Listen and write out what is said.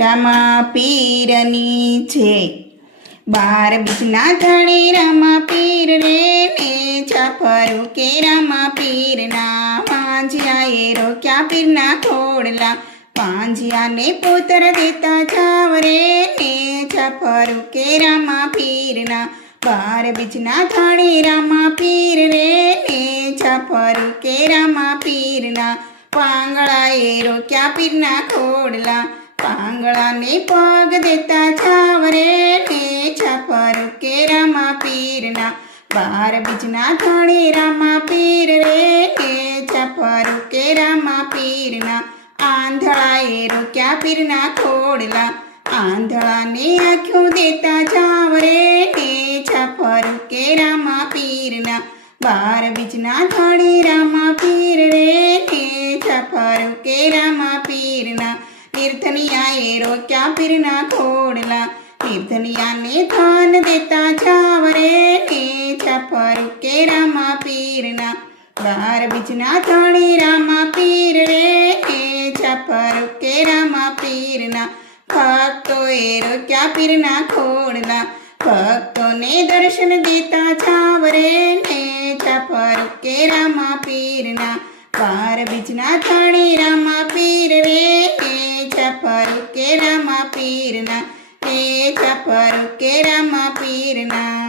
રામા પીરની છે 12 બીજના ધણે રામા પીર રે ને છાપરું કે રામા પીરના પાંજિયાએ રોક્યા પીરના ખોડલા પાંજિયાને પુત્ર દેતા જાવ રે ને છાપરું કે રામા પીરના 12 બીજના ધણે રામા પીર રે ને છાપરું કે રામા પીરના પાંગળાએ રોક્યા પીરના ખોડલા પાંગળાને પગ દેતા જાવ રે ને છાપરું કે રામા પીરના 12 બીજના ધણે રામા પીર રે ને છાપરું કે રામા પીરના આંધળાએ રોક્યા પીરના ખોડલા આંધળાને આંખો દેતા જાવ રે ને છાપરું કે રામા પીરના 12 બીજના ધણે રામા પીર રે ને છાપરું કે રામા પીરના તીર્થનિયાએ રોક્યા પીરના ખોડલા તીર્થનિયાને થાન દેતા જાવ રે ને છાપરું કે રામા પીરના 12 બીજના ધણે રામા પીર રે ને છાપરું કે રામા પીરના ભક્તોએ રોક્યા પીરના ખોડલા ભક્તોને દર્શન દેતા જાવ રે ને છાપરું કે રામા પીરના 12 બીજના ધણે રામા પીર રે ને છાપરું કે રામા પીરના છાપરું કે રામા પીરના